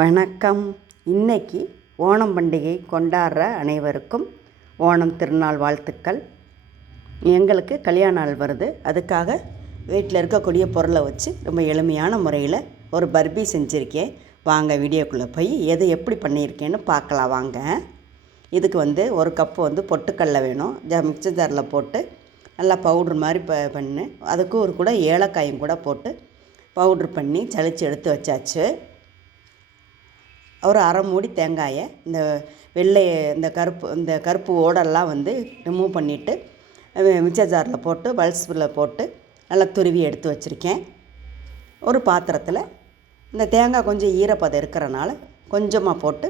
வணக்கம். இன்னைக்கு ஓணம் பண்டிகை கொண்டாடுற அனைவருக்கும் ஓணம் திருநாள் வாழ்த்துக்கள். எங்களுக்கு கல்யாண நாள் வருது. அதுக்காக வீட்டில் இருக்கக்கூடிய பொருளை வச்சு ரொம்ப எளிமையான முறையில் ஒரு பர்பி செஞ்சுருக்கேன். வாங்க வீடியோக்குள்ளே போய் எது எப்படி பண்ணியிருக்கேன்னு பார்க்கலாம் வாங்க. இதுக்கு வந்து ஒரு கப்பு வந்து பொட்டுக்கடலை வேணும். ஜ மிக்சர் ஜாரில் போட்டு நல்லா பவுட்ரு மாதிரி ப பண்ணு. அதுக்கு ஒரு கூட ஏலக்காயும் கூட போட்டு பவுட்ரு பண்ணி சளிச்சு எடுத்து வச்சாச்சு. ஒரு அரை மூடி தேங்காயை இந்த வெள்ளை இந்த கருப்பு இந்த கருப்பு ஓடெல்லாம் வந்து ரிமூவ் பண்ணிவிட்டு மிக்சர் ஜாரில் போட்டு பல்ஸ்பில் போட்டு நல்லா துருவி எடுத்து வச்சுருக்கேன். ஒரு பாத்திரத்தில் இந்த தேங்காய் கொஞ்சம் ஈரப்பதம் இருக்கிறனால கொஞ்சமாக போட்டு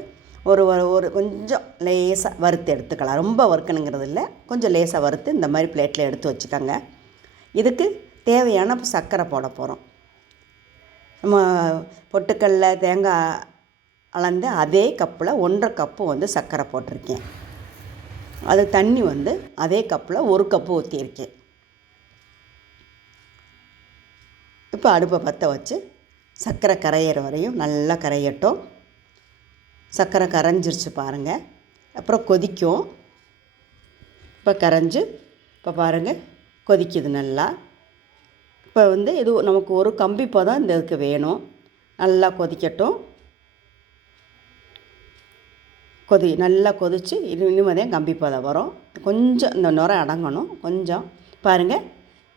ஒரு ஒரு ஒரு கொஞ்சம் லேசாக வறுத்து எடுத்துக்கலாம். ரொம்ப வறுக்கணுங்கிறது இல்லை. கொஞ்சம் லேசாக வறுத்து இந்த மாதிரி பிளேட்டில் எடுத்து வச்சுக்கோங்க. இதுக்கு தேவையான சர்க்கரை போட போகிறோம் நம்ம பொட்டுக்கல்ல தேங்காய் அளந்து அதே கப்பில் ஒன்றரை கப்பு வந்து சர்க்கரை போட்டிருக்கேன். அது தண்ணி வந்து அதே கப்பில் ஒரு கப்பு ஊற்றியிருக்கேன் இப்போ அடுப்பை பற்ற வச்சு சர்க்கரை கரையிற வரையும் நல்லா கரையட்டும். சர்க்கரை கரைஞ்சிருச்சு பாருங்கள் அப்புறம் கொதிக்கும். இப்போ கரைஞ்சி இப்போ பாருங்கள் கொதிக்குது நல்லா. இப்போ வந்து இது நமக்கு ஒரு கம்பி பதம் இந்த இதுக்கு வேணும். நல்லா கொதிக்கட்டும். கொதி நல்லா கொதித்து இது இனிமேதே கம்பி பதம் வரும். கொஞ்சம் இந்த நுரை அடங்கணும். கொஞ்சம். பாருங்கள்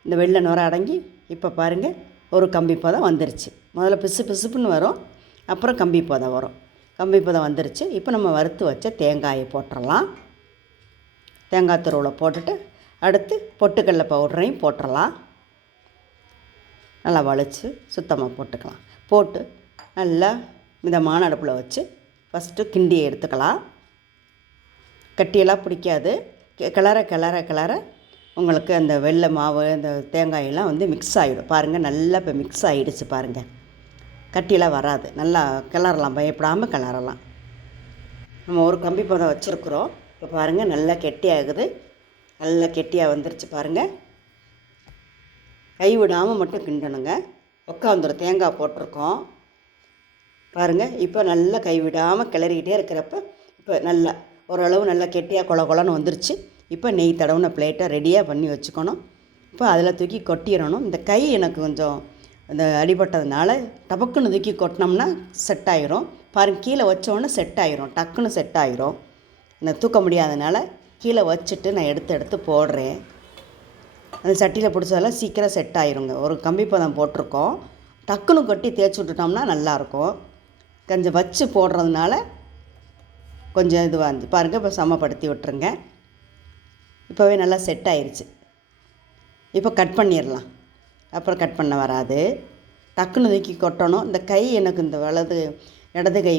இந்த வெள்ளை நுரை அடங்கி இப்போ பாருங்கள் ஒரு கம்பி பதம் வந்துருச்சு. முதல்ல பிசு பிசுப்புன்னு வரும். அப்புறம் கம்பி பதம் வரும். கம்பி பதம் வந்துருச்சு. இப்போ நம்ம வறுத்து வச்ச தேங்காயை போட்டுடலாம் தேங்காய் துருவலை போட்டுட்டு அடுத்து பொட்டுக்கடலை பவுடரையும் போட்டுடலாம் நல்லா வளைச்சி சுத்தமாக போட்டுக்கலாம். போட்டு நல்லா மிதமான அடுப்பில் வச்சு ஃபஸ்ட்டு கிண்டி எடுத்துக்கலாம். கட்டியெல்லாம் பிடிக்காது. கிளற கிளற கிளற உங்களுக்கு அந்த வெள்ளை மாவு இந்த தேங்காயெல்லாம் வந்து மிக்ஸ் ஆகிடும் பாருங்கள் நல்லா இப்போ மிக்ஸ் ஆகிடுச்சு பாருங்கள் கட்டியெல்லாம் வராது. நல்லா கிளறலாம். பயப்படாமல் கிளறலாம். நம்ம ஒரு கம்பி பதம் வச்சுருக்குறோம். இப்போ பாருங்கள் நல்லா கெட்டியாகுது. நல்லா கெட்டியாக வந்துருச்சு பாருங்கள் கை விடாமல் மட்டும் கிண்டணுங்க. உட்காந்துரும் தேங்காய் போட்டிருக்கோம். பாருங்கள் இப்போ நல்லா கைவிடாமல் கிளறிக்கிட்டே இருக்கிறப்ப இப்போ நல்லா ஓரளவு நல்லா கெட்டியாக கொல கொலன்னு வந்துருச்சு. இப்போ நெய் தடவுன பிளேட்டை ரெடியாக பண்ணி வச்சுக்கணும். இப்போ அதில் தூக்கி கொட்டிடணும். இந்த கை எனக்கு கொஞ்சம் இந்த அடிபட்டதுனால டபக்குன்னு தூக்கி கொட்டினோம்னா செட் ஆயிரும். பாருங்கள் கீழே வச்சோன்னே செட் ஆயிரும். டக்குன்னு செட் ஆயிரும். நான் தூக்க முடியாதனால கீழே வச்சுட்டு நான் எடுத்து எடுத்து போடுறேன். அந்த சட்டியில் பிடிச்சதெல்லாம் சீக்கிரம் செட் ஆயிருங்க. ஒரு கம்பி பதம் போட்டிருக்கோம். டக்குன்னு கொட்டி தேய்ச்சி விட்டுட்டோம்னா நல்லாயிருக்கும் கொஞ்சம் வச்சு போடுறதுனால கொஞ்சம் இதுவாக இருந்துச்சு. பாருங்கள் இப்போ சமப்படுத்தி விட்டுருங்க. இப்போவே நல்லா செட் ஆயிடுச்சு இப்போ கட் பண்ணிடலாம் அப்புறம் கட் பண்ண வராது. டக்குன்னு தூக்கி கொட்டணும். இந்த கை எனக்கு இந்த வலது இடது கை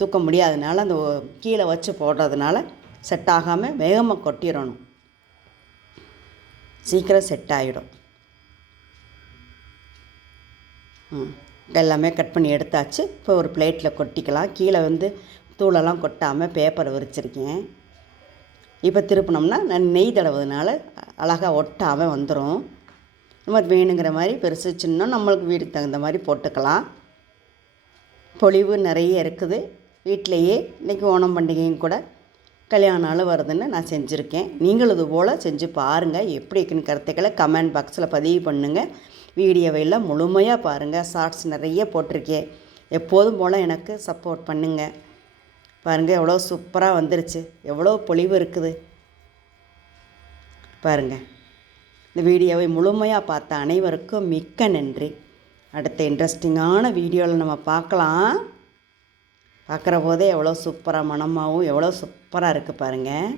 தூக்க முடியாதனால அந்த கீழே வச்சு போடுறதுனால செட் ஆகாமல் வேகமாக கொட்டிடணும் சீக்கிரம் செட் ஆகிடும் ம். எல்லாமே கட் பண்ணி எடுத்தாச்சு. இப்போ ஒரு பிளேட்டில் கொட்டிக்கலாம். கீழே வந்து தூளெல்லாம் கொட்டாமல் பேப்பரை விரிச்சிருக்கேன். இப்போ திருப்பினோம்னா நான் நெய் தடவுறதுனால அழகாக ஒட்டாமல் வந்துடும் நம்ம வேணுங்கிற மாதிரி பெருசு சின்ன நம்மளுக்கு வீட்டுக்கு தகுந்த மாதிரி போட்டுக்கலாம். பொழிவு நிறைய இருக்குது. வீட்டிலையே இன்றைக்கி ஓணம் பண்டிகையும் கூட கல்யாண நாள் வருதுன்னு நான் செஞ்சுருக்கேன். நீங்களும் இது போல் செஞ்சு பாருங்கள் எப்படி இருக்குன்னு கருத்துக்களை கமெண்ட் பாக்ஸில் பதிவு பண்ணுங்கள் வீடியோவை எல்லாம் முழுமையாக பாருங்கள் ஷார்ட்ஸ் நிறைய போட்டிருக்கேன் எப்போதும் போல் எனக்கு சப்போர்ட் பண்ணுங்கள் பாருங்கள் எவ்வளோ சூப்பராக வந்துருச்சு. எவ்வளோ பொழிவு இருக்குது. பாருங்கள் இந்த வீடியோவை முழுமையாக பார்த்த அனைவருக்கும் மிக்க நன்றி. அடுத்த இன்ட்ரெஸ்டிங்கான வீடியோவில் நம்ம பார்க்கலாம். பார்க்குற போதே எவ்வளோ சூப்பராக மனமாகவும் எவ்வளோ சூப்பராக இருக்குது பாருங்கள்